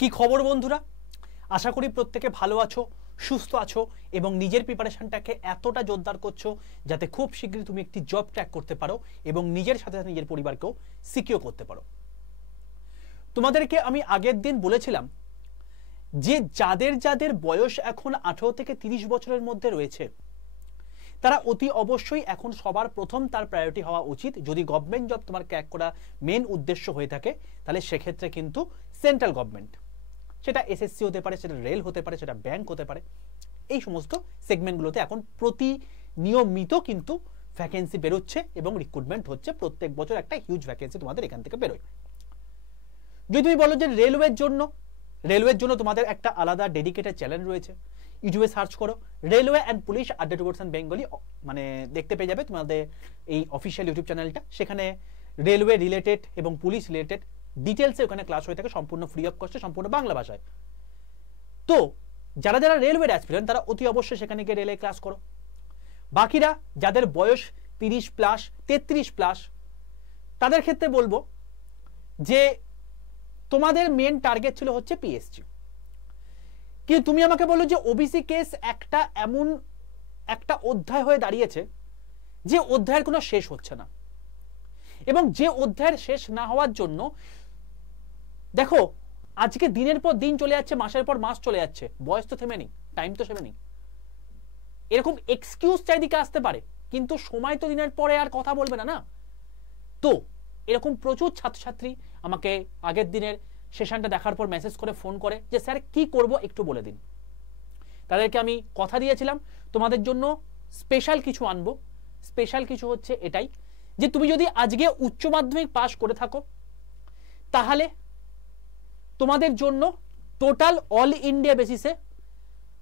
কি খবর বন্ধুরা, আশা করি প্রত্যেকে ভালো আছো, সুস্থ আছো এবং নিজের প্রিপারেশনটাকে এতটা জোরদার করছো যাতে খুব শীঘ্রই তুমি একটি জব ট্র্যাক করতে পারো এবং নিজের সাথে সাথে নিজের পরিবারকেও সিকিউর করতে পারো। তোমাদেরকে আমি আগের দিন বলেছিলাম যে যাদের যাদের বয়স এখন 18 থেকে 30 বছরের মধ্যে রয়েছে তারা অতি অবশ্যই এখন সবার প্রথম তার প্রায়োরিটি হওয়া উচিত, যদি গভর্নমেন্ট জব তোমার ক্র্যাক করা মেন উদ্দেশ্য হয়ে থাকে তাহলে সেক্ষেত্রে কিন্তু সেন্ট্রাল গভর্নমেন্ট, সেটা এসএসসি হতে পারে, সেটা রেল হতে পারে, সেটা ব্যাংক হতে পারে, এই সমস্ত সেগমেন্টগুলোতে এখন প্রতিনিয়মিত কিন্তু ভ্যাকেন্সি বেরোচ্ছে এবং রিক্রুটমেন্ট হচ্ছে। প্রত্যেক বছর একটা হিউজ ভ্যাকেন্সি তোমাদের এখান থেকে বেরোয়। যদি তুমি বলো যে রেলওয়ের জন্য তোমাদের একটা আলাদা ডেডিকেটেড চ্যানেল রয়েছে, ইউটিউবে সার্চ করো রেলওয়ে অ্যান্ড পুলিশ @বেঙ্গলি, মানে দেখতে পেয়ে যাবে তোমাদের এই অফিসিয়াল ইউটিউব চ্যানেলটা। সেখানে রেলওয়ে রিলেটেড এবং পুলিশ রিলেটেড ডিটেলসে ওখানে ক্লাস হয়ে থাকে, সম্পূর্ণ ফ্রি অফ কস্টে, সম্পূর্ণ বাংলা ভাষায়। তো যারা যারা রেলওয়ের অ্যাসপিরেন্ট তারা অতি অবশ্যই সেখানে গিয়ে রেলে ক্লাস করো। বাকিরা যাদের বয়স 30+, 33+, তাদের ক্ষেত্রে বলবো যে তোমাদের মেন টার্গেট ছিল হচ্ছে পিএসজি, কিন্তু তুমি আমাকে বলো যে ওবিসি কেস একটা এমন একটা অধ্যায় হয়ে দাঁড়িয়েছে যে অধ্যায়ের কোনো শেষ হচ্ছে না, এবং যে অধ্যায়ের শেষ না হওয়ার জন্য দেখো আজকে দিনের পর দিন চলে যাচ্ছে, মাসের পর মাস চলে যাচ্ছে, বয়স তো থেমে নেই, টাইম তো থেমে নেই। এরকম এক্সকিউজ চারিদিকে আসতে পারে, কিন্তু সময় তো দিনের পরে আর কথা বলবে না। তো এরকম প্রচুর ছাত্রছাত্রী আমাকে আগের দিনের সেশনটা দেখার পর মেসেজ করে ফোন করে যে স্যার কি করব একটু বলে দিন। তাদেরকে আমি কথা দিয়েছিলাম তোমাদের জন্য স্পেশাল কিছু আনবো। স্পেশাল কিছু হচ্ছে এটাই যে তুমি যদি আজকে উচ্চ মাধ্যমিক পাস করে থাকো তাহলে তোমাদের জন্য টোটাল অল ইন্ডিয়া বেসিসে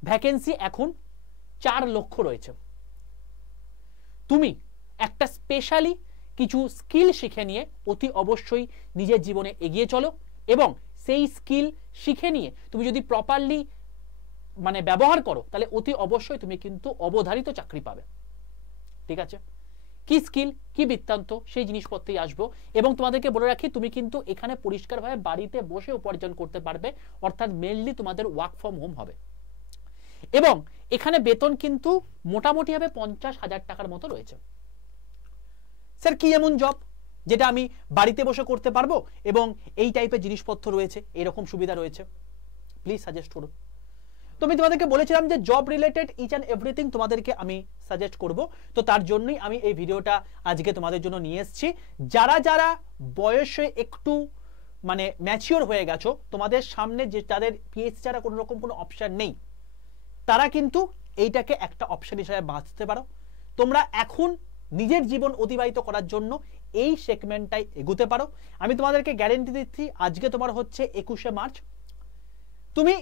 ভ্যাকেন্সি এখন 4 লক্ষ রয়েছে। তুমি একটা স্পেশালি কিছু স্কিল শিখে নিয়ে অতি অবশ্যই নিজের জীবনে এগিয়ে চলো, এবং সেই স্কিল শিখে নিয়ে তুমি যদি প্রপারলি মানে ব্যবহার করো তাহলে অতি অবশ্যই তুমি কিন্তু অবধারিত চাকরি পাবে। ঠিক আছে, কি স্কিল কি বৃত্তান্ত সেই জিনিসপত্রেই আসবো। এবং তোমাদেরকে বলে রাখি তুমি কিন্তু এখানে পরিষ্কারভাবে বাড়িতে বসে উপার্জন করতে পারবে, অর্থাৎ মেইনলি তোমাদের ওয়ার্ক ফ্রম হোম হবে, এবং এখানে বেতন কিন্তু মোটামুটি হবে 50,000 টাকার মতো রয়েছে। স্যার কি এমন জব যেটা আমি বাড়িতে বসে করতে পারবো এবং এই টাইপের জিনিসপত্র রয়েছে, এরকম সুবিধা রয়েছে, প্লিজ সাজেস্ট করো। তো আমি তোমাদেরকে বলেছিলাম যে job related each and everything তোমাদেরকে আমি সাজেস্ট করব। তো তার জন্যই আমি এই ভিডিওটা আজকে তোমাদের জন্য নিয়ে এসেছি। যারা যারা বয়সে একটু মানে ম্যাচিওর হয়ে গেছো, তোমাদের সামনে যে তাদের পিএইচডি ছাড়া কোনো রকম কোনো অপশন নেই, তারা কিন্তু এইটাকে একটা অপশন হিসেবে বাঁচতে পারো। তোমরা এখন নিজের জীবন অতিবাহিত করার জন্য এই সেগমেন্টটাই এগোতে পারো। আমি তোমাদেরকে গ্যারেন্টি দিচ্ছি আজকে তোমার হচ্ছে 21শে মার্চ, তুমি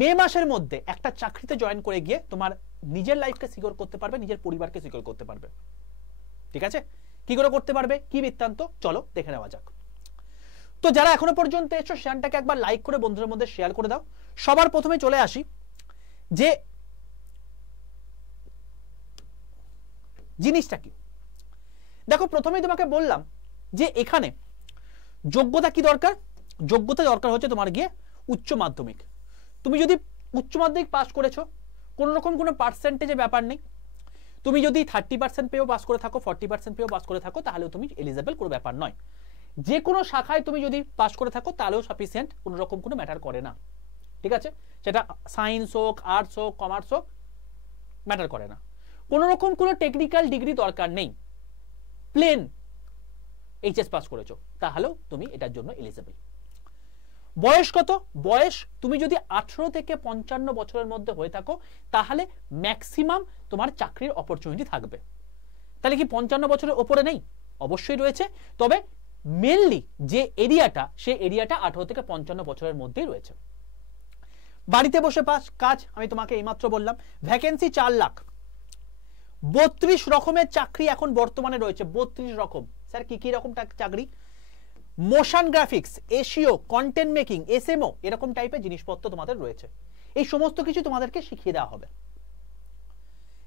মে মাসের মধ্যে একটা চাকরিতে জয়েন করে গিয়ে তোমার নিজের লাইফকে সিকিউর করতে পারবে, নিজের পরিবারকে সিকিউর করতে পারবে। ঠিক আছে, কি করে করতে পারবে, কি বৃত্তান্ত, চলো দেখে নেওয়া যাক। তো যারা এখনো পর্যন্ত এসো শেয়ারটাকে একবার লাইক করে বন্ধুদের মধ্যে শেয়ার করে দাও। সবার প্রথমে চলে আসি যে জিনিসটা কি। দেখো প্রথমেই তোমাকে বললাম যে এখানে যোগ্যতা কি দরকার, যোগ্যতা দরকার হচ্ছে তোমার গিয়ে উচ্চ মাধ্যমিক। তুমি যদি উচ্চ মাধ্যমিক পাস করেছো, কোনো রকম কোনো পার্সেন্টেজে ব্যাপার নেই, তুমি যদি 30% পেয়েও পাস করে থাকো, 40% পেয়েও পাস করে থাকো, তাহলেও তুমি এলিজেবল, কোনো ব্যাপার নয়। যে কোনো শাখায় তুমি যদি পাস করে থাকো তাহলেও সাফিসিয়েন্ট, কোনো রকম কোনো ম্যাটার করে না। ঠিক আছে, সেটা সায়েন্স হোক, আর্টস হোক, কমার্স হোক, ম্যাটার করে না। কোনো রকম কোনো টেকনিক্যাল ডিগ্রি দরকার নেই, প্লেন এইচএস পাস করেছো তাহলেও তুমি এটার জন্য এলিজেবল। বয়স কত, বয়স তুমি যদি 18 থেকে 55 বছরের মধ্যে হয়ে থাকো তাহলে ম্যাক্সিমাম তোমার চাকরির অপরচুনিটি থাকবে। তাহলে কি 55 বছরের ওপরে নেই? অবশ্যই রয়েছে, তবে মেনলি যে এরিয়াটা সেই এরিয়াটা 18 থেকে 55 বছরের মধ্যেই রয়েছে। বাড়িতে বসে পাস কাজ, আমি তোমাকে এইমাত্র বললাম ভ্যাকেন্সি 4 লাখ, 32 রকমের চাকরি এখন বর্তমানে রয়েছে। 32 রকম, স্যার কি কি রকম চাকরি? Motion graphics, SEO, content making, এসএমও, এরকম টাইপের জিনিসপত্র তোমাদের রয়েছে। এই সমস্ত কিছু তোমাদেরকে শিখিয়ে দেওয়া হবে।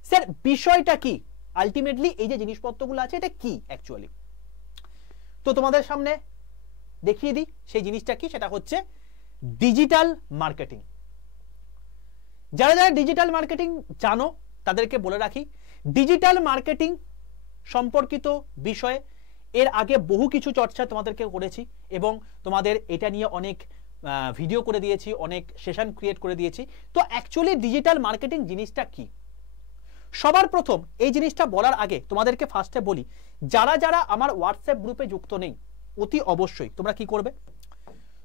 স্যার বিষয়টা কি, আলটিমেটলি এই যে জিনিসপত্রগুলো আছে এটা কি অ্যাকচুয়ালি, তো তোমাদের সামনে দেখিয়ে দিই সেই জিনিসটা কি। সেটা হচ্ছে ডিজিটাল মার্কেটিং। যারা যারা ডিজিটাল মার্কেটিং জানো তাদেরকে বলে রাখি, ডিজিটাল মার্কেটিং সম্পর্কিত বিষয়ে এর আগে বহু কিছু চর্চা তোমাদেরকে করেছি এবং তোমাদের এটা নিয়ে অনেক ভিডিও করে দিয়েছি, অনেক সেশন ক্রিয়েট করে দিয়েছি। তো অ্যাকচুয়ালি ডিজিটাল মার্কেটিং জিনিসটা কি? সবার প্রথম এই জিনিসটা বলার আগে তোমাদেরকে ফার্স্টে বলি, যারা যারা আমার হোয়াটসঅ্যাপ গ্রুপে যুক্ত নেই অতি অবশ্যই তোমরা কি করবে,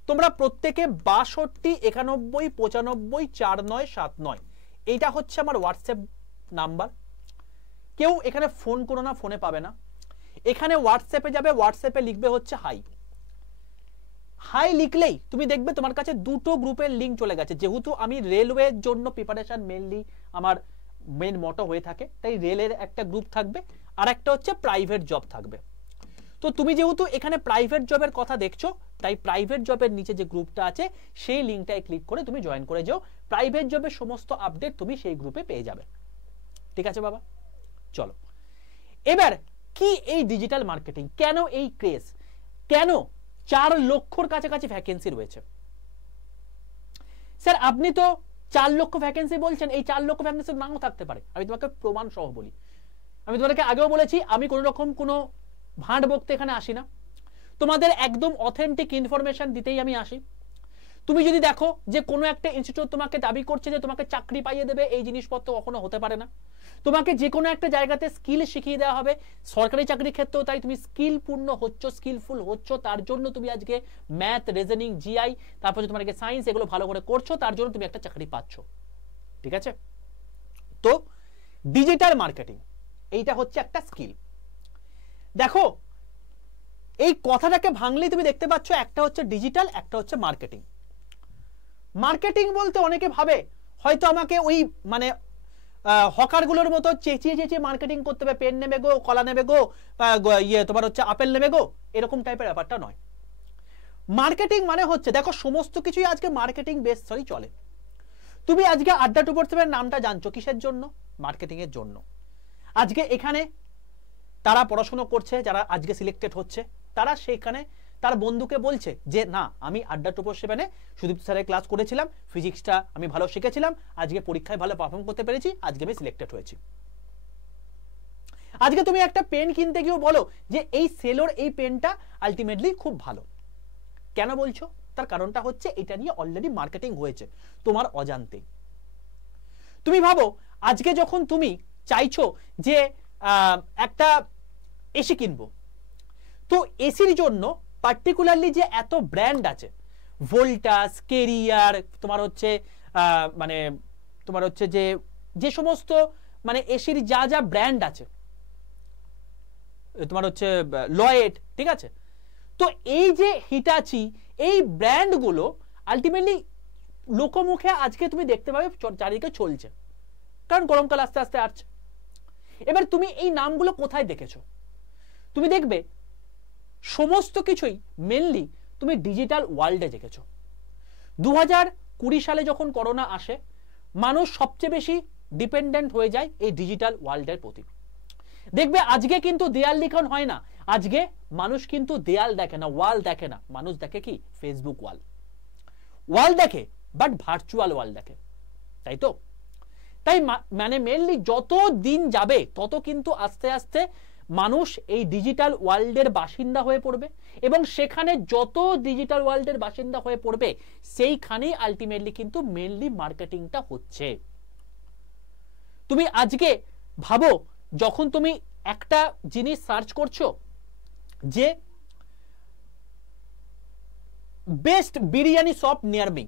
তোমরা প্রত্যেকে 62 91 95 49 79 এইটা হচ্ছে আমার হোয়াটসঅ্যাপ নাম্বার। কেউ এখানে ফোন করো না, ফোনে পাবে না। এখানে হোয়াটসঅ্যাপে যাবে, হোয়াটসঅ্যাপে লিখবে হচ্ছে হাই। হাই লিখলেই তুমি দেখবে তোমার কাছে দুটো গ্রুপের লিঙ্ক চলে গেছে। যেহেতু আমি রেলওয়ের জন্য প্রিপারেশন মেনলি আমার মেন মটো হয়ে থাকে, তাই রেলের একটা গ্রুপ থাকবে আর একটা হচ্ছে প্রাইভেট জব থাকবে। তো তুমি যেহেতু এখানে প্রাইভেট জবের কথা দেখছো, তাই প্রাইভেট জবের নিচে যে গ্রুপটা আছে সেই লিঙ্কটায় ক্লিক করে তুমি জয়েন করে যাও। প্রাইভেট জবের সমস্ত আপডেট তুমি সেই গ্রুপে পেয়ে যাবে। ঠিক আছে বাবা, চলো এবার কি এই ডিজিটাল মার্কেটিং, কেন এই ক্রেজ, কেন 4 লক্ষর কাছাকাছি ভ্যাকেন্সি রয়েছে? স্যার আপনি তো 4 লক্ষ ভ্যাকেন্সি বলছেন, এই 4 লক্ষ ভ্যাকেন্সি নাও থাকতে পারে। আমি তোমাকে প্রমাণ সহ বলি, আমি তোমাদেরকে আগেও বলেছি আমি কোনো রকম কোনো ভাঁড় বকতে এখানে আসি না, তোমাদের একদম অথেন্টিক ইনফরমেশন দিতেই আমি আসি। তুমি যদি দেখো যে কোনো একটা ইনস্টিটিউট তোমাকে দাবি করছে যে তোমাকে চাকরি পাইয়ে দেবে, এই জিনিসপত্র কখনো হতে পারে না। তোমাকে যে কোনো একটা জায়গাতে স্কিল শিখিয়ে দেওয়া হবে, সরকারি চাকরির ক্ষেত্রেও তাই। তুমি স্কিলপূর্ণ হচ্ছ, স্কিলফুল হচ্ছ, তার জন্য তুমি আজকে ম্যাথ, রিজনিং, জিআই, তারপর তোমাকে সায়েন্স এগুলো ভালো করে করছো, তার জন্য তুমি একটা চাকরি পাচ্ছ। ঠিক আছে, তো ডিজিটাল মার্কেটিং এইটা হচ্ছে একটা স্কিল। দেখো এই কথাটাকে ভাঙলেই তুমি দেখতে পাচ্ছ একটা হচ্ছে ডিজিটাল, একটা হচ্ছে মার্কেটিং। মার্কেটিং বলতে অনেকে ভাবে হয়তো আমাকে ওই মানে হকারগুলোর মতো চেঁচিয়ে চেঁচিয়ে মার্কেটিং করতে হবে, পেন নেবে গো, কলা নেবে গো, তোমার হচ্ছে আপেল নেবে গো, এরকম টাইপের ব্যাপারটা নয়। মার্কেটিং মানে হচ্ছে, দেখো সমস্ত কিছুই আজকে মার্কেটিং বেস ধরেই চলে। তুমি আজকে আড্ডা 247 নামটা জানছো কিসের জন্য? মার্কেটিং এর জন্য। আজকে এখানে তারা পড়াশোনা করছে, যারা আজকে সিলেক্টেড হচ্ছে, তারা সেখানে তার বন্ধুকে বলছে যে না আমি আড্ডা 247-এ সুদীপ্ত স্যারের ক্লাস করেছিলাম, ফিজিক্সটা আমি ভালো শিখেছিলাম, আজকে পরীক্ষায় ভালো পারফর্ম করতে পেরেছি, আজকে আমি সিলেক্টেড হয়েছি। আজকে তুমি একটা পেন কিনতে গিয়েও বলো যে এই সেলোর এই পেনটা আলটিমেটলি খুব ভালো। কেন বলছো? তার কারণটা হচ্ছে এটা নিয়ে অলরেডি মার্কেটিং হয়েছে তোমার অজান্তে। তুমি ভাবো আজকে যখন তুমি চাইছো যে একটা এসি কিনবো, তো এসির জন্য পার্টিকুলারলি যে এত ব্র্যান্ড আছে, ভোল্টাস, কেরিয়ার, তোমার হচ্ছে মানে তোমার হচ্ছে যে সমস্ত মানে এসির যা যা ব্র্যান্ড আছে, তোমার হচ্ছে লয়েড, ঠিক আছে। তো এই যে হিটাচি, এই ব্র্যান্ডগুলো আলটিমেটলি লোকমুখে আজকে তুমি দেখতে পাবে চারিদিকে চলছে, কারণ গরমকাল আস্তে আস্তে আসছে। এবার তুমি এই নামগুলো কোথায় দেখেছো? তুমি দেখবে সমস্ত কিছুই মেনলি তুমি ডিজিটাল ওয়ার্ল্ডে দেখেছো। 2020 সালে যখন করোনা আসে, মানুষ সবচেয়ে বেশি ডিপেন্ডেন্ট হয়ে যায় এই ডিজিটাল ওয়ার্ল্ডের প্রতি। দেখবে আজকে কিন্তু দেয়াল লিখন হয় না, আজকে মানুষ কিন্তু দেয়াল দেখে না, ওয়াল দেখে না, মানুষ দেখে কি ফেসবুক ওয়াল। ওয়াল দেখে বাট ভার্চুয়াল ওয়াল দেখে, তাই তো? তাই মানে মেনলি যত দিন যাবে তত কিন্তু আস্তে আস্তে মানুষ এই ডিজিটাল ওয়ার্ল্ডের বাসিন্দা হয়ে পড়বে, এবং সেখানে যত ডিজিটাল ওয়ার্ল্ডের বাসিন্দা হয়ে পড়বে সেইখানেই আলটিমেটলি কিন্তু মেনলি মার্কেটিংটা হচ্ছে। তুমি আজকে ভাবো যখন তুমি একটা জিনিস সার্চ করছো যে best biryani shop near me,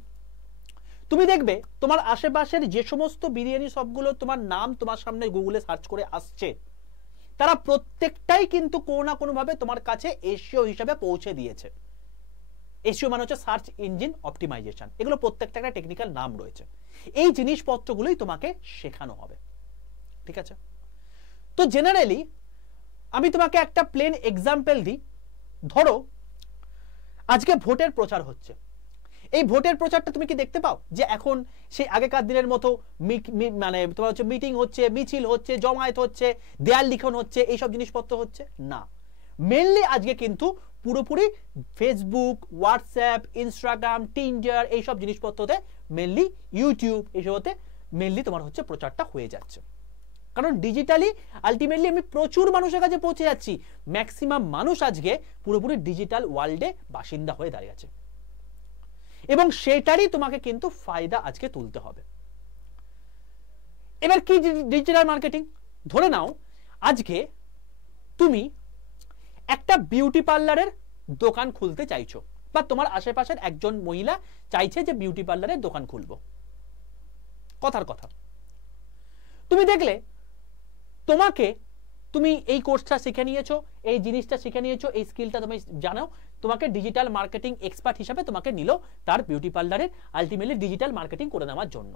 তুমি দেখবে তোমার আশেপাশের যে সমস্ত বিরিয়ানি শপগুলো তোমার নাম তোমার সামনে গুগলে সার্চ করে আসছে, তারা প্রত্যেকটাই কিন্তু কোনো না কোনো ভাবে তোমার কাছে এসইও হিসাবে পৌঁছে দিয়েছে। এসইও মানে হচ্ছে সার্চ ইঞ্জিন অপটিমাইজেশন, এগুলো প্রত্যেকটা একটা টেকনিক্যাল নাম রয়েছে। এই জিনিসপত্রগুলোই তোমাকে শেখানো হবে, ঠিক আছে? তো জেনারেলি আমি তোমাকে একটা প্লেন এক্সাম্পল দিই। ধরো আজকে ভোটের প্রচার হচ্ছে, এই ভোটের প্রচারটা তুমি কি দেখতে পাও যে এখন সেই আগেকার দিনের মতো মানে তোমার হচ্ছে মিটিং হচ্ছে, মিছিল হচ্ছে, জমায়েত হচ্ছে, দেয়াল লিখন হচ্ছে, এইসব জিনিসপত্র হচ্ছে না। মেনলি আজকে কিন্তু পুরোপুরি ফেসবুক, হোয়াটসঅ্যাপ, ইনস্টাগ্রাম, টিন্ডার এইসব জিনিসপত্রতে, মেনলি ইউটিউব এইসবতে মেনলি তোমার হচ্ছে প্রচারটা হয়ে যাচ্ছে। কারণ ডিজিটালি আলটিমেটলি আমি প্রচুর মানুষের কাছে পৌঁছে যাচ্ছি। ম্যাক্সিমাম মানুষ আজকে পুরোপুরি ডিজিটাল ওয়ার্ল্ডে বাসিন্দা হয়ে দাঁড়িয়ে আছে, এবং সেটারই তোমাকে কিন্তু ফায়দা আজকে তুলতে হবে। এবার কি ডিজিটাল মার্কেটিং? ধরে নাও আজকে তুমি একটা বিউটি পার্লারের দোকান খুলতে চাইছো, বা তোমার আশেপাশের একজন মহিলা চাইছে যে বিউটি পার্লারের দোকান খুলবো। কথার কথা, তুমি দেখলে তুমি এই কোর্সটা শিখে নিয়েছো, এই জিনিসটা শিখে নিয়েছো, এই স্কিলটা তুমি জানো, তোমাকে ডিজিটাল মার্কেটিং এক্সপার্ট হিসাবে তোমাকে নিল তার বিউটি পার্লারের আলটিমেটলি ডিজিটাল মার্কেটিং করে নেওয়ার জন্য।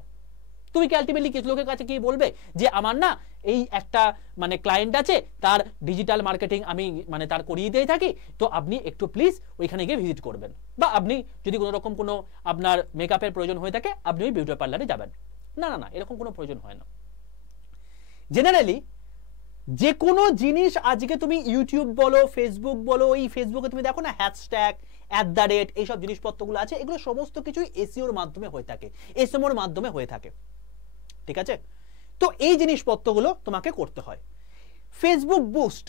তুমি কি আলটিমেটলি কিছু লোকের কাছে কি বলবে যে আমার না এই একটা মানে ক্লায়েন্ট আছে, তার ডিজিটাল মার্কেটিং আমি মানে তার করিয়ে দিয়ে থাকি, তো আপনি একটু প্লিজ ওইখানে গিয়ে ভিজিট করবেন, বা আপনি যদি কোনো রকম কোনো আপনার মেকআপের প্রয়োজন হয়ে থাকে আপনি ওই বিউটি পার্লারে যাবেন? না না না, এরকম কোনো প্রয়োজন হয় না। জেনারেলি যে কোনো জিনিস আজকে তুমি ইউটিউব বলো, ফেসবুক বলো, এই ফেসবুকে তুমি দেখো না হ্যাশট্যাগ, @ এইসব জিনিসপত্রগুলো আছে, এগুলো সমস্ত কিছুই এসইওর মাধ্যমে হয়ে থাকে, এসএমওর মাধ্যমে হয়ে থাকে। ঠিক আছে, তো এই জিনিসপত্রগুলো তোমাকে করতে হয়। ফেসবুক বুস্ট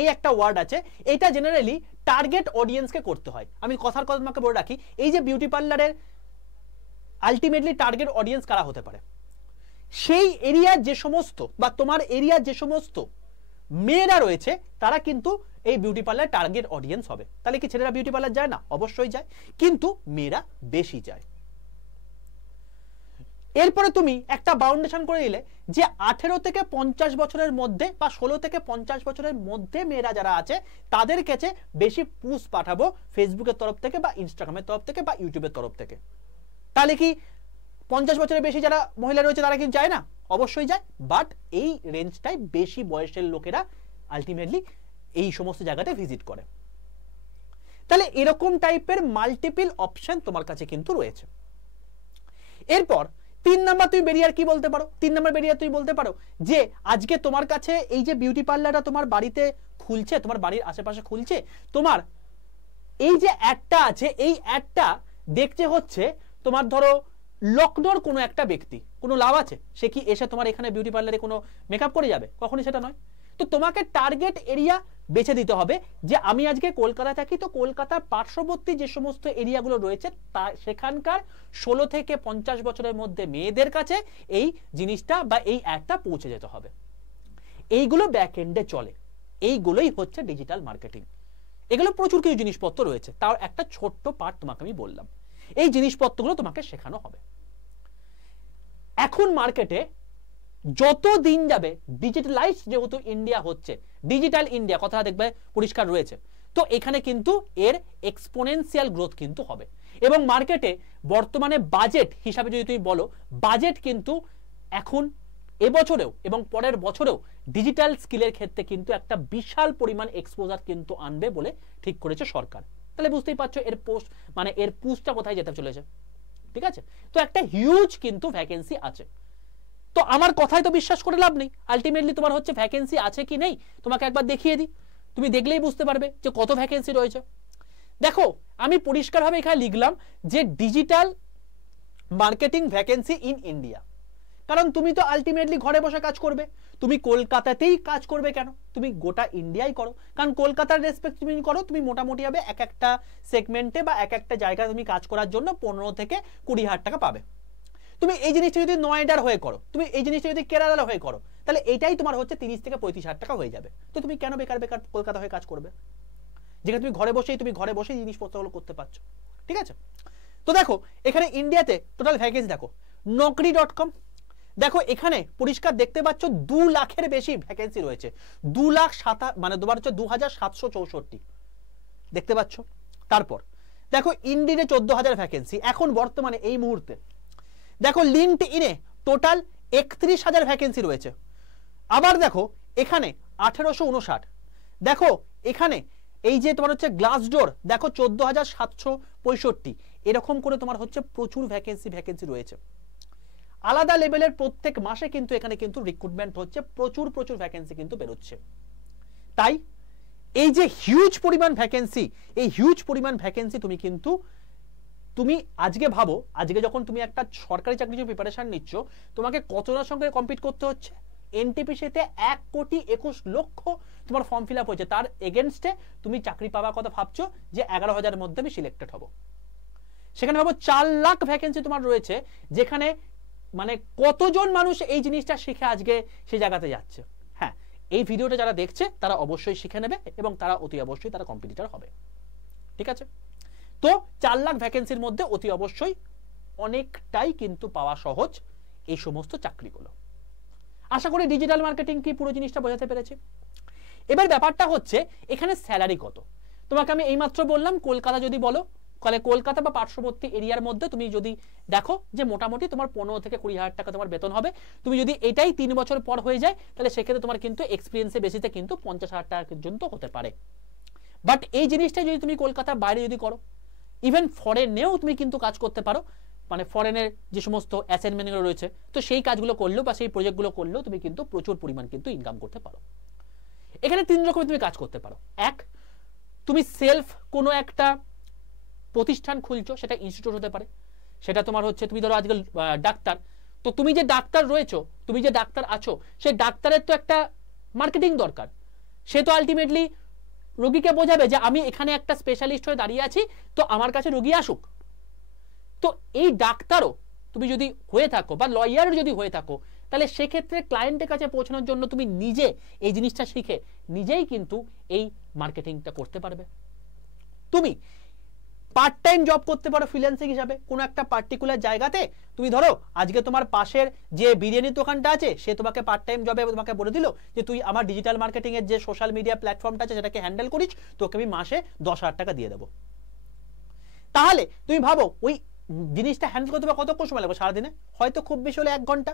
এই একটা ওয়ার্ড আছে, এটা জেনারেলি টার্গেট অডিয়েন্সকে করতে হয়। আমি কথার কথা তোমাকে বলে রাখি, এই যে বিউটি পার্লারের আলটিমেটলি টার্গেট অডিয়েন্স কারা হতে পারে? সেই এরিয়ার যে সমস্ত বা তোমার এরিয়ার যে সমস্ত মেয়েরা রয়েছে তারা কিন্তু এই বিউটি পার্লার টার্গেট অডিয়েন্স হবে। তাহলে কি ছেলেরা বিউটি পার্লার যায় না? অবশ্যই যায়, কিন্তু মেয়েরা বেশি যায়। এরপরে তুমি একটা বাউন্ডেশন করে দিলে যে 18 থেকে 50 বছরের মধ্যে বা 16 থেকে 50 বছরের মধ্যে মেয়েরা যারা আছে তাদের কাছে বেশি পুশ পাঠাবো ফেসবুকের তরফ থেকে বা ইনস্টাগ্রামের তরফ থেকে বা ইউটিউবের তরফ থেকে। তাহলে কি 50 বছরের বেশি যারা মহিলা রয়েছে তারা কিন্তু যায় না? অবশ্যই যায়, বাট এই রেঞ্জটাই বেশি বয়সের লোকেরা আলটিমেটলি এই সমস্ত জায়গাতে ভিজিট করে। তাহলে এরকম টাইপের মাল্টিপল অপশন তোমার কাছে কিন্তু রয়েছে। এরপর 3 নাম্বার তুমি বেরিয়ে আর কি বলতে পারো? 3 নাম্বার বেরিয়ে তুমি বলতে পারো যে আজকে তোমার কাছে এই যে বিউটি পার্লারটা তোমার বাড়িতে খুলছে, তোমার বাড়ির আশেপাশে খুলছে, তোমার এই যে অ্যাডটা আছে, এই অ্যাডটা দেখতে হচ্ছে তোমার ধরো লখনৌর কোনো একটা ব্যক্তি, কোনো লাভ আছে? সে কি এসে তোমার এখানে বিউটি পার্লারে কোনো মেকআপ করে যাবে? কখনই সেটা নয়। তো তোমাকে টার্গেট এরিয়া বেছে দিতে হবে যে আমি আজকে কলকাতায় থাকি, তো কলকাতার পার্শ্ববর্তী যে সমস্ত এরিয়াগুলো রয়েছে তা সেখানকার 16 থেকে 50 বছরের মধ্যে মেয়েদের কাছে এই জিনিসটা বা এই অ্যাডটা পৌঁছে যেতে হবে। এইগুলো ব্যাক এন্ডে চলে, এইগুলোই হচ্ছে ডিজিটাল মার্কেটিং। এগুলো প্রচুর কিছু জিনিসপত্র রয়েছে, তার একটা ছোট্ট পার্ট তোমাকে আমি বললাম। এই জিনিসপত্রগুলো তোমাকে শেখানো হবে। এখন মার্কেটে যত দিন যাবে ডিজিটালাইজ যেহেতু ইন্ডিয়া হচ্ছে, ডিজিটাল ইন্ডিয়া কথা দেখবে পরিষ্কার রয়েছে, তো এখানে কিন্তু এর এক্সপোনেনশিয়াল গ্রোথ কিন্তু হবে। এবং মার্কেটে বর্তমানে বাজেট হিসাবে যদি তুমি বলো, বাজেট কিন্তু এখন এবছরেও এবং পরের বছরেও ডিজিটাল স্কিলের ক্ষেত্রে কিন্তু একটা বিশাল পরিমাণ এক্সপোজার কিন্তু আনবে বলে ঠিক করেছে সরকার। তাহলে বুঝতেই পারছো এর পোস্ট মানে এর পুশটা কোথায় যেতে চলেছে। ঠিক আছে, তো একটা হিউজ কিন্তু ভ্যাকেন্সি আছে। তো আমার কথায় তো বিশ্বাস করে লাভ নেই, আলটিমেটলি তোমার হচ্ছে ভ্যাকেন্সি আছে কি নেই তোমাকে একবার দেখিয়ে দিই, তুমি দেখলেই বুঝতে পারবে যে কত ভ্যাকেন্সি রয়েছে। দেখো আমি পরিষ্কারভাবে এখানে লিখলাম যে digital marketing vacancy in India. কারণ তুমি তো আলটিমেটলি ঘরে বসে কাজ করবে, তুমি কলকাতাতেই কাজ করবে কেন? তুমি গোটা ইন্ডিয়ায় করো, কারণ কলকাতার রেসপেক্ট তুমি করো, তুমি মোটামুটি হবে এক একটা সেগমেন্টে বা এক একটা জায়গায় তুমি কাজ করার জন্য 15 থেকে 20,000 টাকা পাবে। তুমি এই জিনিসটা যদি নয়ডার হয়ে করো, তুমি এই জিনিসটা যদি কেরালার হয়ে করো, তাহলে এইটাই তোমার হচ্ছে 30 থেকে 35,000 টাকা হয়ে যাবে। তো তুমি কেন বেকার বেকার কলকাতা হয়ে কাজ করবে, যেখানে তুমি ঘরে বসেই জিনিসপত্রগুলো করতে পারছো। ঠিক আছে, তো দেখো এখানে ইন্ডিয়াতে টোটাল ভ্যাকেন্সি দেখো naukri.com, দেখো এখানে পরিষ্কার দেখতে পাচ্ছ 2 লাখের বেশি ভ্যাকেন্সি রয়েছে, 2 লাখ মানে দুবার হচ্ছে 2764 দেখতে পাচ্ছ। তারপর দেখো ইন্ডিডে 14,000 ভ্যাকেন্সি এখন বর্তমানে এই মুহূর্তে। দেখো লিঙ্কডইনে টোটাল 31,000 ভ্যাকেন্সি রয়েছে। আবার দেখো এখানে 1859, দেখো এখানে এই যে তোমার হচ্ছে গ্লাসডোর দেখো 14,765, এরকম করে তোমার হচ্ছে প্রচুর ভ্যাকেন্সি রয়েছে। আলাদা লেভেলের প্রত্যেক মাসে কিন্তু এখানে কিন্তু রিক্রুটমেন্ট হচ্ছে, প্রচুর ভ্যাকেন্সি কিন্তু বেরোচ্ছে। তাই এই যে হিউজ পরিমাণ ভ্যাকেন্সি, এই হিউজ পরিমাণ ভ্যাকেন্সি তুমি আজকে ভাবো, আজকে যখন তুমি একটা সরকারি চাকরির জন্য প্রিপারেশন নিচ্ছ, তোমাকে কতজনের সঙ্গে কম্পিট করতে হচ্ছে? এনটিপিসিতে 1,21,00,000 তোমার ফর্ম ফিল আপ হয়েছে, তার এগেনস্টে তুমি চাকরি পাওয়ার কথা ভাবছো যে 11,000-এর মধ্যে আমি সিলেক্টেড হব। সেখানে ভাবো 4 লাখ ভ্যাকেন্সি তোমার রয়েছে, যেখানে মানে কতজন মানুষ এই জিনিসটা শিখে আজকে সেই জায়গাতে যাচ্ছে। হ্যাঁ, এই ভিডিওটা যারা দেখছে তারা অবশ্যই শিখে নেবে এবং তারা অতি অবশ্যই তারা কম্পিটিটর হবে। ঠিক আছে, তো 4 লাখ ভ্যাকেন্সির মধ্যে অতি অবশ্যই অনেকটাই কিন্তু পাওয়া সহজ এই সমস্ত চাকরিগুলো। আশা করি ডিজিটাল মার্কেটিং কি পুরো জিনিসটা বোঝাতে পেরেছি। এবার ব্যাপারটা হচ্ছে এখানে স্যালারি কত। তোমাকে আমি এইমাত্র বললাম কলকাতা যদি বলো, তাহলে কলকাতা বা পার্শ্ববর্তী এরিয়ার মধ্যে তুমি যদি দেখো যে মোটামুটি তোমার 15 থেকে 20,000 টাকা তোমার বেতন হবে। তুমি যদি এটাই 3 বছর পর হয়ে যায়, তাহলে সেক্ষেত্রে তোমার কিন্তু এক্সপিরিয়েন্সে বেসিতে কিন্তু 50,000 টাকা পর্যন্ত হতে পারে। বাট এই জিনিসটা যদি তুমি কলকাতার বাইরে যদি করো, ইভেন ফরেনেও তুমি কিন্তু কাজ করতে পারো, মানে ফরেনের যে সমস্ত অ্যাসাইনমেন্টগুলো রয়েছে, তো সেই কাজগুলো করলেও বা সেই প্রজেক্টগুলো করলেও তুমি কিন্তু প্রচুর পরিমাণ কিন্তু ইনকাম করতে পারো। এখানে 3 রকমের তুমি কাজ করতে পারো। এক, তুমি সেলফ কোনো একটা প্রতিষ্ঠান খুলছো, সেটা ইনস্টিটিউট হতে পারে, সেটা তোমার হচ্ছে তুমি ধরো আজকাল ডাক্তার, তো তুমি যে ডাক্তার রয়েছো, তুমি যে ডাক্তার আছো, সেই ডাক্তারের তো একটা মার্কেটিং দরকার। সে তো আলটিমেটলি রোগীকে বোঝাবে যে আমি এখানে একটা স্পেশালিস্ট হয়ে দাঁড়িয়ে আছি, তো আমার কাছে রোগী আসুক। তো এই ডাক্তারও তুমি যদি হয়ে থাকো বা লয়ার যদি হয়ে থাকো, তাহলে সেক্ষেত্রে ক্লায়েন্টের কাছে পৌঁছানোর জন্য তুমি নিজে এই জিনিসটা শিখে নিজেই কিন্তু এই মার্কেটিংটা করতে পারবে। তুমি পার্ট টাইম জব করতে পারো ফ্রিল্যান্সিং হিসাবে কোনো একটা পার্টিকুলার জায়গাতে। তুমি ধরো আজকে তোমার পাশের যে বিরিয়ানির দোকানটা আছে, সে তোমাকে পার্ট টাইম জবে তোমাকে বলে দিল যে তুই আমার ডিজিটাল মার্কেটিং এর যে সোশ্যাল মিডিয়া প্ল্যাটফর্মটা আছে সেটাকে হ্যান্ডেল করিস, তোকে আমি মাসে 10,000 টাকা দিয়ে দেবো। তাহলে তুমি ভাবো ওই জিনিসটা হ্যান্ডেল করতে কতক্ষণ সময় লাগবে সারাদিনে? হয়তো খুব বেশি হলে 1 ঘন্টা,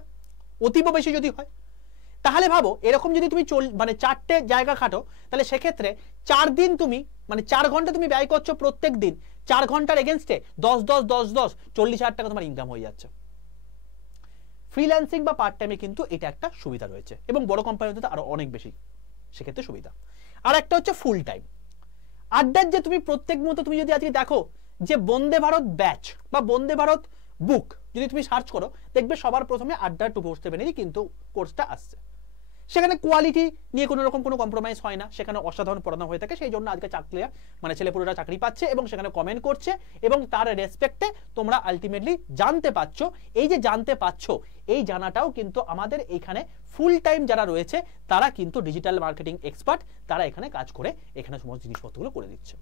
অতীব বেশি যদি হয়। তাহলে ভাবো এরকম যদি তুমি 4টে জায়গা খাটো, তাহলে সেক্ষেত্রে 4 দিন তুমি মানে 4 ঘন্টা তুমি ব্যয় করছো প্রত্যেক দিন। 4 ঘন্টার এগেনস্টে 10 40,000 টাকা তোমার ইনকাম হয়ে যাচ্ছে। ফ্রিল্যান্সিং বা পার্ট টাইমে কিন্তু এটা একটা সুবিধা রয়েছে, এবং বড় কোম্পানিতে আরো অনেক বেশি সেক্ষেত্রে সুবিধা। আর একটা হচ্ছে ফুল টাইম আড্ডার, যে তুমি প্রত্যেক মুহূর্তে তুমি যদি আজকে দেখো যে বন্দে ভারত ব্যাচ বা বন্দে ভারত বুক যদি তুমি সার্চ করো, দেখবে সবার প্রথমে আড্ডা 247 কিন্তু কোর্সটা আসছে। সেখানে কোয়ালিটি নিয়ে কোনো রকম কোনো কম্প্রোমাইজ হয় না, সেখানে অসাধারণ পড়ানো হয়ে থাকে। সেই জন্য আজকে চাকরিরা মানে ছেলেপুলেরা চাকরি পাচ্ছে এবং সেখানে কমেন্ট করছে, এবং তার রেসপেক্টে তোমরা আলটিমেটলি জানতে পারছো। এই যে জানতে পারছো, এই জানাটাও কিন্তু আমাদের এইখানে ফুল টাইম যারা রয়েছে তারা কিন্তু ডিজিটাল মার্কেটিং এক্সপার্ট, তারা এখানে কাজ করে এখানে সমস্ত জিনিসপত্রগুলো করে দিচ্ছে।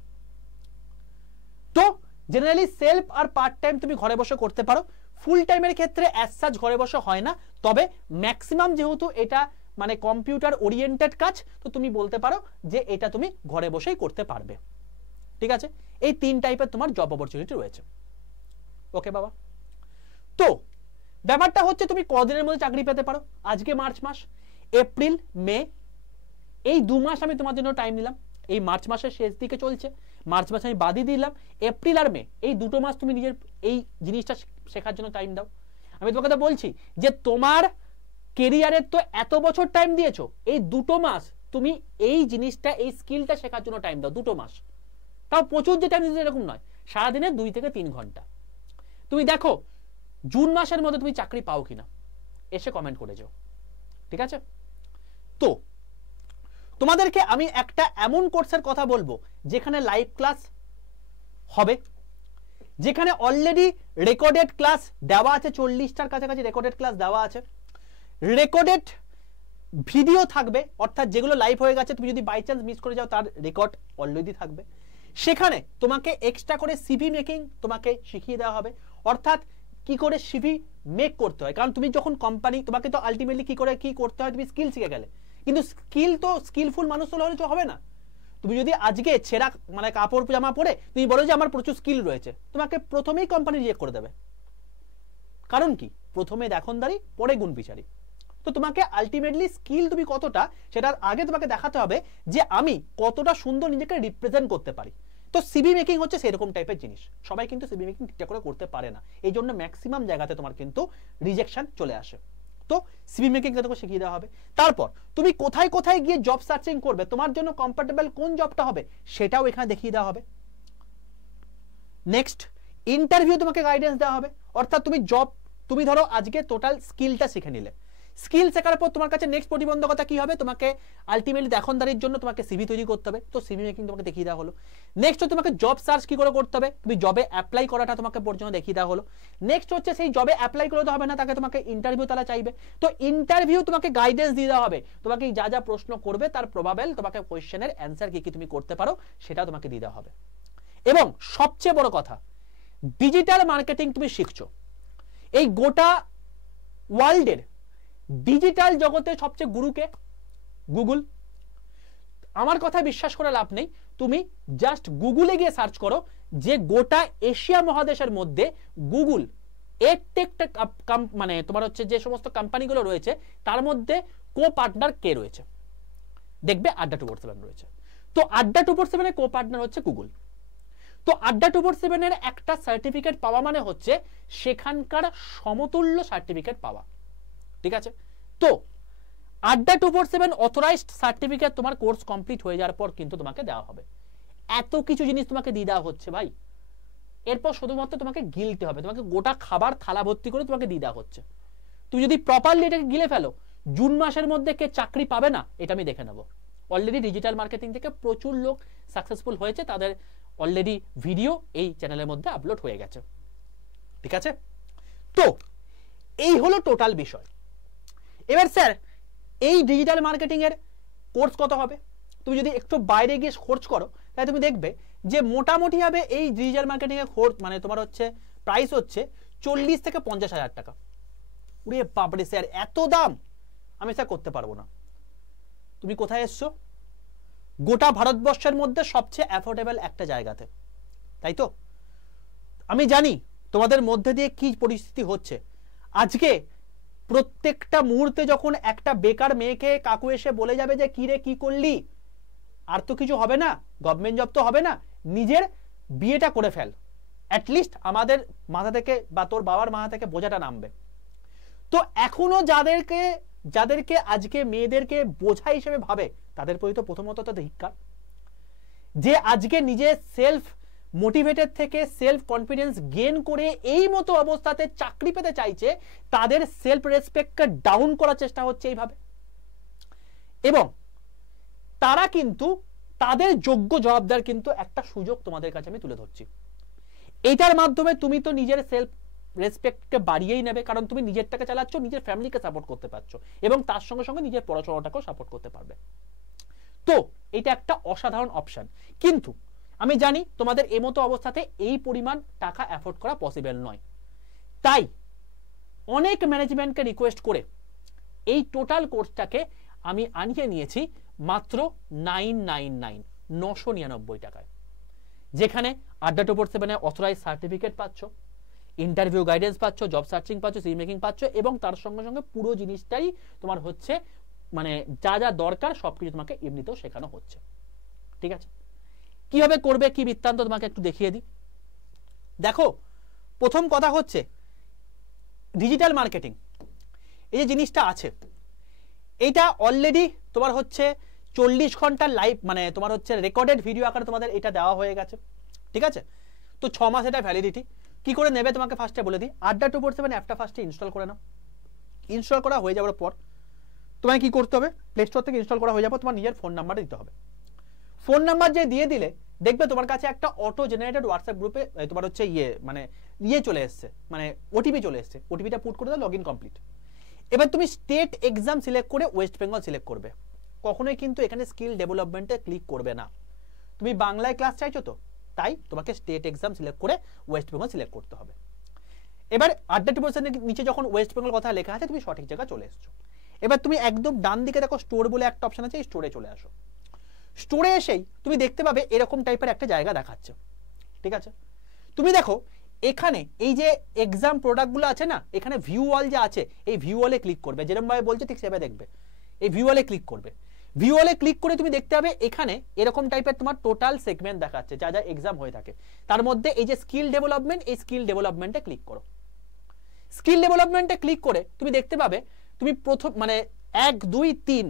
তো জেনারেলি সেলফ আর পার্ট টাইম তুমি ঘরে বসে করতে পারো। ফুল টাইমের ক্ষেত্রে অ্যাজ সাচ ঘরে বসে হয় না, তবে ম্যাক্সিমাম যেহেতু এটা মানে কম্পিউটার ওরিয়েন্টেড কাজ, তো তুমি বলতে পারো যে এটা তুমি ঘরে বসেই করতে পারবে। ঠিক আছে, এই 3 টাইপের তোমার জব অপরচুনিটি রয়েছে। ওকে বাবা, তো ব্যাপারটা হচ্ছে তুমি কদিনের মধ্যে চাকরি পেতে পারো। আজকে মার্চ মাস, এপ্রিল মে এই 2 মাস আমি তোমার জন্য টাইম নিলাম। এই মার্চ মাসের শেষ দিকে চলছে, মার্চ মাসে আমি বাদই দিলাম। এপ্রিল আর মে এই 2টো মাস তুমি নিজের এই জিনিসটা শেখার জন্য টাইম দাও। আমি তোমাকে বলছি যে তোমার কেরিয়ারের তো এত বছর টাইম দিয়েছো, এই 2টো মাস তুমি এই জিনিসটা এই স্কিলটা শেখার জন্য টাইম দাও। 2টো মাস, তাও প্রচুর যে টাইম দিতে এরকম নয়, সারাদিনে 2 থেকে 3 ঘন্টা। তুমি দেখো জুন মাসের মধ্যে তুমি চাকরি পাও কিনা, এসে কমেন্ট করে যাও। ঠিক আছে, তো তোমাদেরকে আমি একটা এমন কোর্সের কথা বলবো যেখানে লাইভ ক্লাস হবে, যেখানে অলরেডি রেকর্ডেড ক্লাস দেওয়া আছে, 40টার কাছাকাছি রেকর্ডেড ক্লাস দেওয়া আছে। রেকর্ডেড ভিডিও থাকবে, অর্থাৎ যেগুলো লাইভ হয়ে গেছে তুমি যদি বাই চান্স মিস করে যাও তার রেকর্ড অলরেডি থাকবে। সেখানে তোমাকে এক্সট্রা করে সিভি মেকিং তোমাকে শিখিয়ে দেওয়া হবে, অর্থাৎ কি করে সিভি মেক করতে হয়। কারণ তুমি যখন কোম্পানি, তোমাকে তো আলটিমেটলি কি করে কি করতে হয় তুমি স্কিল শিখে গেলে, কিন্তু স্কিল তো স্কিলফুল মানুষ তো হলে তো হবে না। তুমি যদি আজকে ছেঁড়া মানে কাপড় জামা পরে তুমি বলো যে আমার প্রচুর স্কিল রয়েছে, তোমাকে প্রথমেই কোম্পানি রিজেক্ট করে দেবে। কারণ কি, প্রথমে দেখনদারি পরে গুণ বিচারি। তো তোমাকে আলটিমেটলি স্কিল তুমি কতটা সেটার আগে তোমাকে দেখাতে হবে যে আমি কতটা সুন্দর নিজেকে রিপ্রেজেন্ট করতে পারি। তো সিভি মেকিং হচ্ছে সেরকম টাইপের জিনিস। সবাই কিন্তু সিভি মেকিং ঠিকঠাক করে করতে পারে না, এই জন্য ম্যাক্সিমাম জায়গাতে তোমার কিন্তু রিজেকশন চলে আসে। সমস্ত সিভি মেকিং তোমাকে শিখিয়ে দেওয়া হবে। তারপর তুমি কোথায় কোথায় গিয়ে জব সার্চিং করবে, তোমার জন্য কমফোর্টেবল কোন জবটা হবে সেটাও এখানে দেখিয়ে দেওয়া হবে। নেক্সট ইন্টারভিউ তোমাকে গাইডেন্স দেওয়া হবে, অর্থাৎ তুমি ধরো আজকে টোটাল স্কিলটা শিখে নিলে, স্কিল শেখার পর তোমার কাছে নেক্সট প্রতিবন্ধকতা কি হবে, তোমাকে আলটিমেটলি এখনদারির জন্য তোমাকে সিভি তৈরি করতে হবে, তো সিভি মেকিং তোমাকে দেখিয়ে দেওয়া হলো। নেক্সট তোমাকে জব সার্চ কি করে করতে হবে, তুমি জবে অ্যাপ্লাই করাটা তোমাকে পর্যন্ত দেখিয়ে দেওয়া হলো। নেক্সট হচ্ছে সেই জবে অ্যাপ্লাই করতে হবে না, তাকে তোমাকে ইন্টারভিউ তারা চাইবে, তো ইন্টারভিউ তোমাকে গাইডেন্স দিয়ে দেওয়া হবে, তোমাকে যা যা প্রশ্ন করবে তার প্রবাবেল তোমাকে কোয়েশ্চেনের অ্যান্সার কি কি তুমি করতে পারো সেটা তোমাকে দিয়ে দেওয়া হবে। এবং সবচেয়ে বড় কথা, ডিজিটাল মার্কেটিং তুমি শিখছো, এই গোটা ওয়ার্ল্ডের ডিজিটাল জগতে সবচেয়ে গুরুকে গুগল। আমার কথা বিশ্বাস করে লাভ নেই, তুমি জাস্ট গুগলে গিয়ে সার্চ করো যে গোটা এশিয়া মহাদেশের মধ্যে গুগল মানে তোমার হচ্ছে যে সমস্ত কোম্পানিগুলো রয়েছে তার মধ্যে কো পার্টনার কে রয়েছে, দেখবে আড্ডা 247 রয়েছে। তো আড্ডা 247 এর কো পার্টনার হচ্ছে গুগল। তো আড্ডা 247 এর একটা সার্টিফিকেট পাওয়া মানে হচ্ছে সেখানকার সমতুল্য সার্টিফিকেট পাওয়া, ঠিক আছে। তো আড্ডা 247 অথরাইজড সার্টিফিকেট তোমার কোর্স কমপ্লিট হয়ে যাওয়ার পর কিন্তু তোমাকে দেওয়া হবে। এত কিছু জিনিস তোমাকে দিয়ে দেওয়া হচ্ছে ভাই, এরপর শুধুমাত্র তোমাকে গিলতে হবে, তোমাকে গোটা খাবার থালা ভর্তি করে তোমাকে দিয়ে দেওয়া হচ্ছে। তুমি যদি প্রপারলি এটাকে গিলে ফেলো, জুন মাসের মধ্যে কে চাকরি পাবে না এটা আমি দেখে নেব। অলরেডি ডিজিটাল মার্কেটিং থেকে প্রচুর লোক সাকসেসফুল হয়েছে, তাদের অলরেডি ভিডিও এই চ্যানেলের মধ্যে আপলোড হয়ে গেছে, ঠিক আছে। তো এই হলো টোটাল বিষয়। এবার স্যার এই ডিজিটাল মার্কেটিং এর কোর্স কত হবে, তুমি যদি একটু বাইরে গিয়ে খরচ করো তাহলে তুমি দেখবে যে মোটামুটি হবে এই ডিজিটাল মার্কেটিং এর কোর্স মানে তোমার হচ্ছে প্রাইস হচ্ছে 40 থেকে 50 হাজার টাকা। ওরে বাপরে স্যার এত দাম, আমি স্যার করতে পারবো না। তুমি কোথায় এসছো, গোটা ভারতবর্ষের মধ্যে সবচেয়ে অ্যাফোর্ডেবল একটা জায়গাতে, তাই তো। আমি জানি তোমাদের মধ্যে দিয়ে কি পরিস্থিতি হচ্ছে। আজকে প্রত্যেকটা মুহূর্তে যখন একটা বেকার মেয়েকে কাকু এসে বলে যাবে যে কি রে কি করলি, আর তো কিছু হবে না, গভর্নমেন্ট জব তো হবে না, নিজের বিয়েটা করে ফেল, অ্যাটলিস্ট আমাদের মাথা থেকে বা তোর বাবার মাথা থেকে বোঝাটা নামবে। তো এখনো যাদেরকে আজকে মেয়েদেরকে বোঝা হিসেবে ভাবে তাদের প্রতি তো প্রথমত তো ধিক্কার, যে আজকে নিজে সেলফ মোটিভেটেড থেকে সেলফ কনফিডেন্স গেইন করে এই মতো অবস্থাতে চাকরি পেতে চাইছে, তাদের সেলফ রেসপেক্টকে ডাউন করার চেষ্টা হচ্ছে এইভাবে। এবং তারা কিন্তু তাদের যোগ্য জবাবদার কিন্তু একটা সুযোগ তোমাদের কাছে আমি তুলে ধরছি। এটার মাধ্যমে তুমি তো নিজের সেলফ রেসপেক্টকে বাড়িয়েই নেবে, কারণ তুমি নিজেরটাকে চালাচ্ছ, নিজের ফ্যামিলিকে সাপোর্ট করতে পারছো এবং তার সঙ্গে সঙ্গে নিজের পড়াশোনাটাকেও সাপোর্ট করতে পারবে। তো এটা একটা অসাধারণ অপশন, কিন্তু আমি জানি তোমাদের এই মতো অবস্থাতে এই পরিমাণ টাকা অ্যাফোর্ড করা পসিবল নয়। তাই অনেক ম্যানেজমেন্টকে রিকোয়েস্ট করে এই টোটাল কোর্সটাকে আমি আনিয়ে নিয়েছি মাত্র 999 টাকায়, যেখানে আড্ডা 247 অথরাইজ সার্টিফিকেট পাচ্ছ, ইন্টারভিউ গাইডেন্স পাচ্ছ, জব সার্চিং পাচ্ছ, সিভি মেকিং পাচ্ছ এবং তার সঙ্গে সঙ্গে পুরো জিনিসটাই তোমার হচ্ছে মানে যা যা দরকার সবকিছু তোমাকে এমনিতেও শেখানো হচ্ছে, ঠিক আছে। কিভাবে করবে কি বৃত্তান্ত তোমাকে একটু দেখিয়ে দিই। দেখো প্রথম কথা হচ্ছে ডিজিটাল মার্কেটিং এই যে জিনিসটা আছে, এটা অলরেডি তোমার হচ্ছে 40 ঘন্টার লাইভ মানে তোমার হচ্ছে রেকর্ডেড ভিডিও আকারে তোমাদের এটা দেওয়া হয়ে গেছে, ঠিক আছে। তো 6 মাস এটা ভ্যালিডিটি। কি করে নেবে তোমাকে ফার্স্টে বলে দিই, আড্ডা 247 অ্যাপটা ফার্স্টে ইনস্টল করে নাও। ইনস্টল করা হয়ে যাওয়ার পর তোমায় কি করতে হবে, প্লে স্টোর থেকে ইনস্টল করা হয়ে যাবে, তোমার নিজের ফোন নাম্বার দিতে হবে। ফোন নাম্বার যে দিয়ে দিলে দেখবে তোমার কাছে একটা অটো জেনারেটেড হোয়াটসঅ্যাপ গ্রুপে তোমার হচ্ছে চলে এসছে, মানে ওটিপি চলে এসছে, ওটিপিটা পুট করে দাও, লগ ইন কমপ্লিট। এবার তুমি স্টেট এক্সাম সিলেক্ট করে ওয়েস্ট বেঙ্গল সিলেক্ট করবে। কখনোই কিন্তু এখানে স্কিল ডেভেলপমেন্টে ক্লিক করবে না। তুমি বাংলায় ক্লাস চাইছো তো, তাই তোমাকে স্টেট এক্সাম সিলেক্ট করে ওয়েস্ট বেঙ্গল সিলেক্ট করতে হবে। এবার আড্ডা 247 নিচে যখন ওয়েস্ট বেঙ্গল কথা লেখা আছে তুমি সঠিক জায়গায় চলে এসছো। এবার তুমি একদম ডান দিকে দেখো স্টোর বলে একটা অপশন আছে, স্টোরে চলে আসো। স্টোরে এসেই তুমি দেখতে পাবে এরকম টাইপের একটা জায়গা দেখাচ্ছে, ঠিক আছে। তুমি দেখো এখানে এই যে এক্সাম প্রোডাক্টগুলো আছে না, এখানে ভিউ অল যে আছে, এই ভিউ অলে ক্লিক করবে, যেরকম ভাবে বলছে ঠিক সেভাবে দেখবে। এই ভিউ অলে ক্লিক করবে, ভিউ অলে ক্লিক করে তুমি দেখতে পাবে এখানে এরকম টাইপের তোমার টোটাল সেগমেন্ট দেখাচ্ছে যা যা এক্সাম হয়ে থাকে। তার মধ্যে এই যে স্কিল ডেভেলপমেন্ট, এই স্কিল ডেভেলপমেন্টে ক্লিক করো। স্কিল ডেভেলপমেন্টে ক্লিক করে তুমি দেখতে পাবে তুমি প্রথম মানে 1 2 3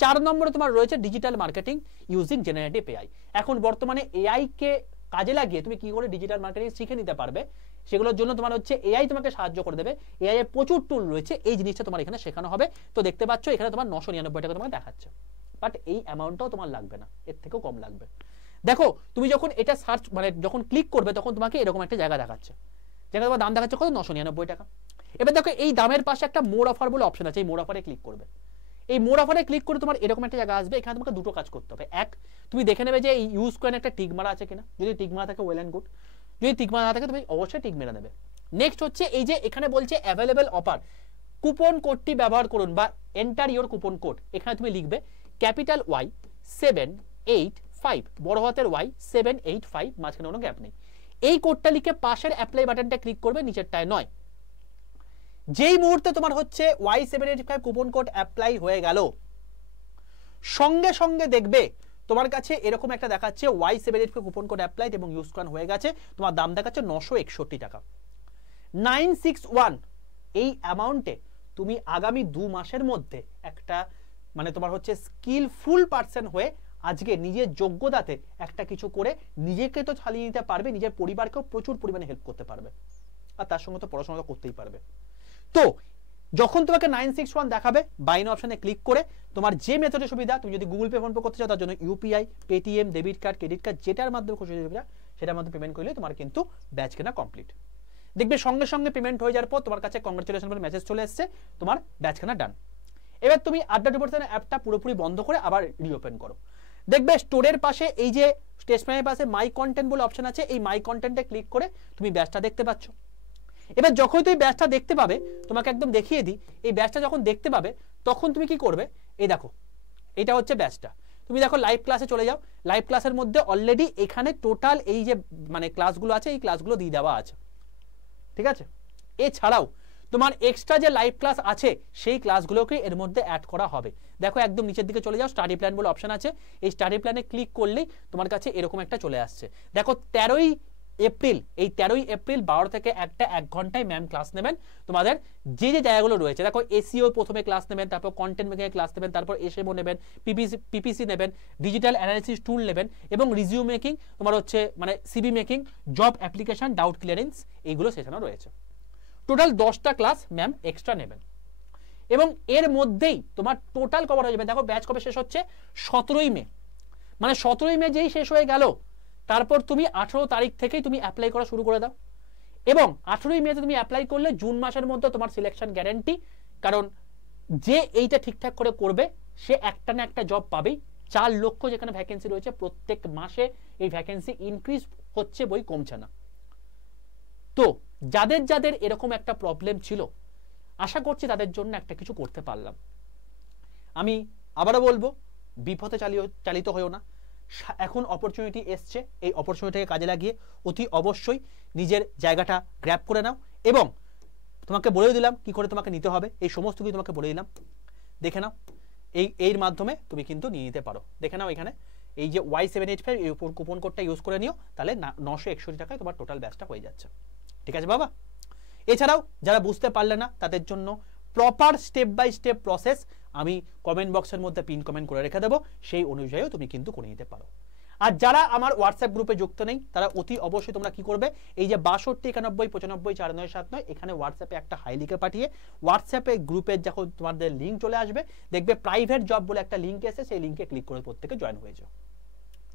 4 নম্বরে তোমার রয়েছে digital marketing using generative AI. এখন বর্তমানে এআই কে কাজে লাগিয়ে তুমি কি করে ডিজিটাল মার্কেটিং শিখে নিতে পারবে, সেগুলোর জন্য তোমার হচ্ছে এআই তোমাকে সাহায্য করে দেবে। এআই এর প্রচুর টুল রয়েছে, এই জিনিসটা তোমার এখানে শেখানো হবে। তো দেখতে পাচ্ছ এখানে তোমার 999 টাকা তোমাকে দেখাচ্ছে, বাট এই অ্যামাউন্টটাও তোমার লাগবে না, এর থেকেও কম লাগবে। দেখো তুমি যখন এটা সার্চ মানে যখন ক্লিক করবে তখন তোমাকে এরকম একটা জায়গা দেখাচ্ছে, যেখানে তোমার দাম দেখাচ্ছে কত, 999 টাকা। এবার দেখো এই দামের পাশে একটা মোর অফার বলে অপশন আছে, এই মোর অফারে ক্লিক করবে। এই মোর অফারে ক্লিক করে তোমার এরকম একটা জায়গা আসবে, এখানে তোমাকে দুটো কাজ করতে হবে। এক, তুমি দেখে নেবে যে এই ইউজ কয়েন একটা টিক মারা আছে কিনা, যদি টিক মারা থাকে ওয়েল অ্যান্ড গুড, যদি টিক মারা না থাকে তুমি অবশ্যই টিক মেরে নেবে। নেক্সট হচ্ছে এই যে এখানে বলছে অ্যাভেলেবল অফার, কুপন কোডটি ব্যবহার করুন বা এন্টার ইওর কুপন কোড। এখানে তুমি লিখবে ক্যাপিটাল ওয়াই 785, বড় হাতের ওয়াই 785, মাঝখানে কোনো গ্যাপ নেই। এই কোডটা লিখে পাশের অ্যাপ্লাই বাটনটা ক্লিক করবে, নিচেরটায় নয়। যেই মুহূর্তে তোমার হচ্ছে Y785 কুপন কোড অ্যাপ্লাই হয়ে গেল, সঙ্গে সঙ্গে দেখবে তোমার কাছে এরকম একটা দেখাচ্ছে Y785 কুপন কোড অ্যাপ্লাইড এবং ইউজ করা হয়ে গেছে, তোমার দাম দেখাচ্ছে 961 টাকা। 961 এই অ্যামাউন্টে তুমি আগামী 2 মাসের মধ্যে একটা মানে তোমার হচ্ছে স্কিলফুল পার্সন হয়ে আজকে নিজের যোগ্যতাতে একটা কিছু করে নিজেকে তো চালিয়ে নিতে পারবে, নিজের পরিবারকেও প্রচুর পরিমাণে হেল্প করতে পারবে, আর তার সঙ্গে তো পড়াশোনা করতেই পারবে। তো যখন তোমাকে 961 দেখাবে, বাই নাও অপশনে ক্লিক করে তোমার যে মেথডের সুবিধা, তুমি যদি গুগল পে, ফোন পে করতে চাও তার জন্য UPI, Paytm, debit card, credit card, যেটার মাধ্যমে খুশি সুবিধা সেটার মাধ্যমে পেমেন্ট করলে তোমার কিন্তু ব্যাচ কেনা কমপ্লিট। দেখবে সঙ্গে সঙ্গে পেমেন্ট হয়ে যাওয়ার পর তোমার কাছে কংগ্রেচুলেশন বলে মেসেজ চলে এসেছে, তোমার ব্যাচ কেনা ডান। এবার তুমি আড্ডা 2% অ্যাপটা পুরোপুরি বন্ধ করে আবার রিওপেন করো। দেখবে স্টোরের পাশে এই যে স্টেশনারির পাশে মাই কন্টেন্ট বলে অপশন আছে, এই মাই কন্টেন্টে ক্লিক করে তুমি ব্যাচটা দেখতে পাচ্ছ। এবার যখন তুমি ব্যাচটা দেখতে পাবে, তোমাকে একদম দেখিয়ে দিই, এই ব্যাচটা যখন দেখতে পাবে তখন তুমি কি করবে, এই দেখো এটা হচ্ছে ব্যাচটা। তুমি দেখো লাইভ ক্লাসে চলে যাও, লাইভ ক্লাসের মধ্যে অলরেডি এখানে টোটাল এই যে মানে ক্লাসগুলো আছে এই ক্লাসগুলো দিয়ে দেওয়া আছে, ঠিক আছে। এছাড়াও তোমার এক্সট্রা যে লাইভ ক্লাস আছে সেই ক্লাসগুলোকে এর মধ্যে অ্যাড করা হবে। দেখো একদম নিচের দিকে চলে যাও, স্টাডি প্ল্যান বলে অপশন আছে, এই স্টাডি প্ল্যানে ক্লিক করলেই তোমার কাছে এরকম একটা চলে আসছে। দেখো 13ই এপ্রিল, এই 13ই এপ্রিল 12 থেকে 1 ঘন্টায় ম্যাম ক্লাস নেবেন তোমাদের যে যে জায়গাগুলো রয়েছে। দেখো এসইও প্রথমে ক্লাস নেবেন, তারপর কন্টেন্ট মেকিং ক্লাস নেবেন, তারপর এসএমও নেবেন, পিপিসি নেবেন, ডিজিটাল অ্যানালিসিস টুল নেবেন এবং রিজিউ মেকিং, তোমার হচ্ছে মানে CV making, job application, doubt clearance, এইগুলো সেখানে রয়েছে। টোটাল 10টা ক্লাস ম্যাম এক্সট্রা নেবেন এবং এর মধ্যেই তোমার টোটাল কভার হয়ে যাবে। দেখো ব্যাচ কবে শেষ হচ্ছে, 17ই মে, মানে 17ই মে যেই শেষ হয়ে গেল তারপর তুমি 18 তারিখ থেকেই তুমি অ্যাপ্লাই করা শুরু করে দাও এবং 18ই মেতে তুমি অ্যাপ্লাই করলে জুন মাসের মধ্যে তোমার সিলেকশন গ্যারান্টি, কারণ যে এইটা ঠিকঠাক করে করবে সে একটা না একটা জব পাবেই। 4 লক্ষ যেখানে ভ্যাকেন্সি রয়েছে, প্রত্যেক মাসে এই ভ্যাকেন্সি ইনক্রিজ হচ্ছে, বই কমছে না। তো যাদের যাদের এরকম একটা প্রবলেম ছিল, আশা করছি তাদের জন্য একটা কিছু করতে পারলাম। আমি আবারও বলবো, বিপথে চালিত হয়েও না, এখন অপরচুনিটি এসছে, এই অপরচুনিটিকে কাজে লাগিয়ে অতি অবশ্যই নিজের জায়গাটা গ্র্যাব করে নাও এবং তোমাকে বলে দিলাম কি করে তোমাকে নিতে হবে, এই সমস্ত কিছু তোমাকে বলে দিলাম, দেখে নাও। এর মাধ্যমে তুমি কিন্তু নিয়ে নিতে পারো। দেখে নাও এখানে এই যে Y785 এই উপর কুপন কোডটা ইউজ করে নিও, তাহলে 961 টাকায় তোমার টোটাল ব্যাচটা হয়ে যাচ্ছে, ঠিক আছে বাবা। এছাড়াও যারা বুঝতে পারলে না তাদের জন্য proper step by step process আমি কমেন্ট বক্সের মধ্যে পিন কমেন্ট করে রেখে দেবো, সেই অনুযায়ীও তুমি কিন্তু করে নিতে পারো। আর যারা আমার হোয়াটসঅ্যাপ গ্রুপে যুক্ত নেই তারা অতি অবশ্যই তোমরা কি করবে, এই যে 62 91 95 4979 এখানে হোয়াটসঅ্যাপে একটা হাই লিখে পাঠিয়ে হোয়াটসঅ্যাপে গ্রুপের যখন তোমাদের লিঙ্ক চলে আসবে, দেখবে প্রাইভেট জব বলে একটা লিঙ্ক এসে, সেই লিঙ্কে ক্লিক করে প্রত্যেকে জয়েন হয়ে যাও,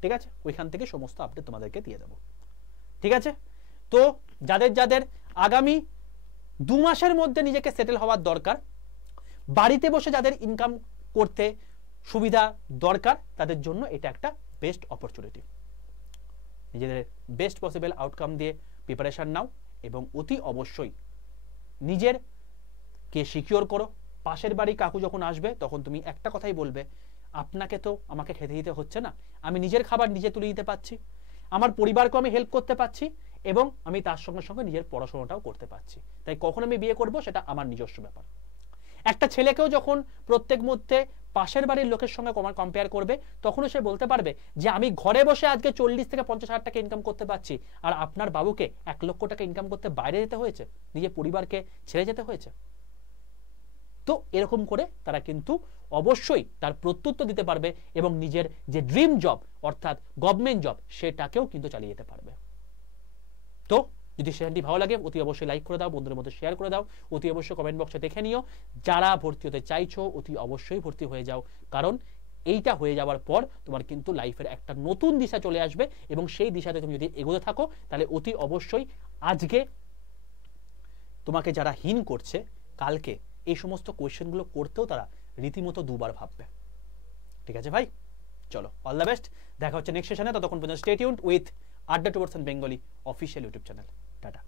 ঠিক আছে। ওইখান থেকে সমস্ত আপডেট তোমাদেরকে দিয়ে দেবো, ঠিক আছে। তো যাদের যাদের আগামী 2 মাসের মধ্যে নিজেকে সেটেল হওয়ার দরকার, বাড়িতে বসে যাদের ইনকাম করতে সুবিধা দরকার, তাদের জন্য এটা একটা বেস্ট অপরচুনিটি। নিজেদের বেস্ট পসিবল আউটকাম দিয়ে প্রিপারেশন নাও এবং অতি অবশ্যই নিজের কে সিকিউর করো। পাশের বাড়ি কাকু যখন আসবে তখন তুমি একটা কথাই বলবে, আপনাকে তো আমাকে খেতে দিতে হচ্ছে না, আমি নিজের খাবার নিজে তুলে দিতে পারছি, আমার পরিবারকে আমি হেল্প করতে পারছি এবং আমি তার সঙ্গে সঙ্গে নিজের পড়াশোনাটাও করতে পারছি। তাই কখন আমি বিয়ে করব সেটা আমার নিজস্ব ব্যাপার। একটা ছেলেকেও যখন প্রত্যেক মুহূর্তে পাশের বাড়ির লোকের সঙ্গে কম্পেয়ার করবে, তখনও সে বলতে পারবে যে আমি ঘরে বসে আজকে 40 থেকে 50 হাজার টাকা ইনকাম করতে পারছি, আর আপনার বাবুকে 1 লক্ষ টাকা ইনকাম করতে বাইরে যেতে হয়েছে, নিজের পরিবারকে ছেড়ে যেতে হয়েছে। তো এরকম করে তারা কিন্তু অবশ্যই তার প্রত্যুত্তর দিতে পারবে এবং নিজের যে ড্রিম জব অর্থাৎ গভর্নমেন্ট জব সেটাকেও কিন্তু চালিয়ে যেতে পারবে। তো যদি সেশনটি ভালো লাগে অতি অবশ্যই লাইক করে দাও, বন্ধুদের মধ্যে শেয়ার করে দাও, অতি অবশ্যই কমেন্ট বক্সে দেখে নিও। যারা ভর্তি হতে চাইছো অতি অবশ্যই ভর্তি হয়ে যাও, কারণ এইটা হয়ে যাওয়ার পর তোমার কিন্তু লাইফের একটা নতুন দিশা চলে আসবে এবং সেই দিশাতে তুমি যদি এগোতে থাকো তাহলে অতি অবশ্যই আজকে তোমাকে যারা হীন করছে কালকে এই সমস্ত কোয়েশ্চেনগুলো করতেও তারা রীতিমতো দুবার ভাববে। ঠিক আছে ভাই, চলো অল দ্য বেস্ট, দেখা হচ্ছে নেক্সট সেশনে। ততক্ষণ পর্যন্ত স্টে টিউনড উইথ আড্ডা towards Bengali official YouTube channel. Tata.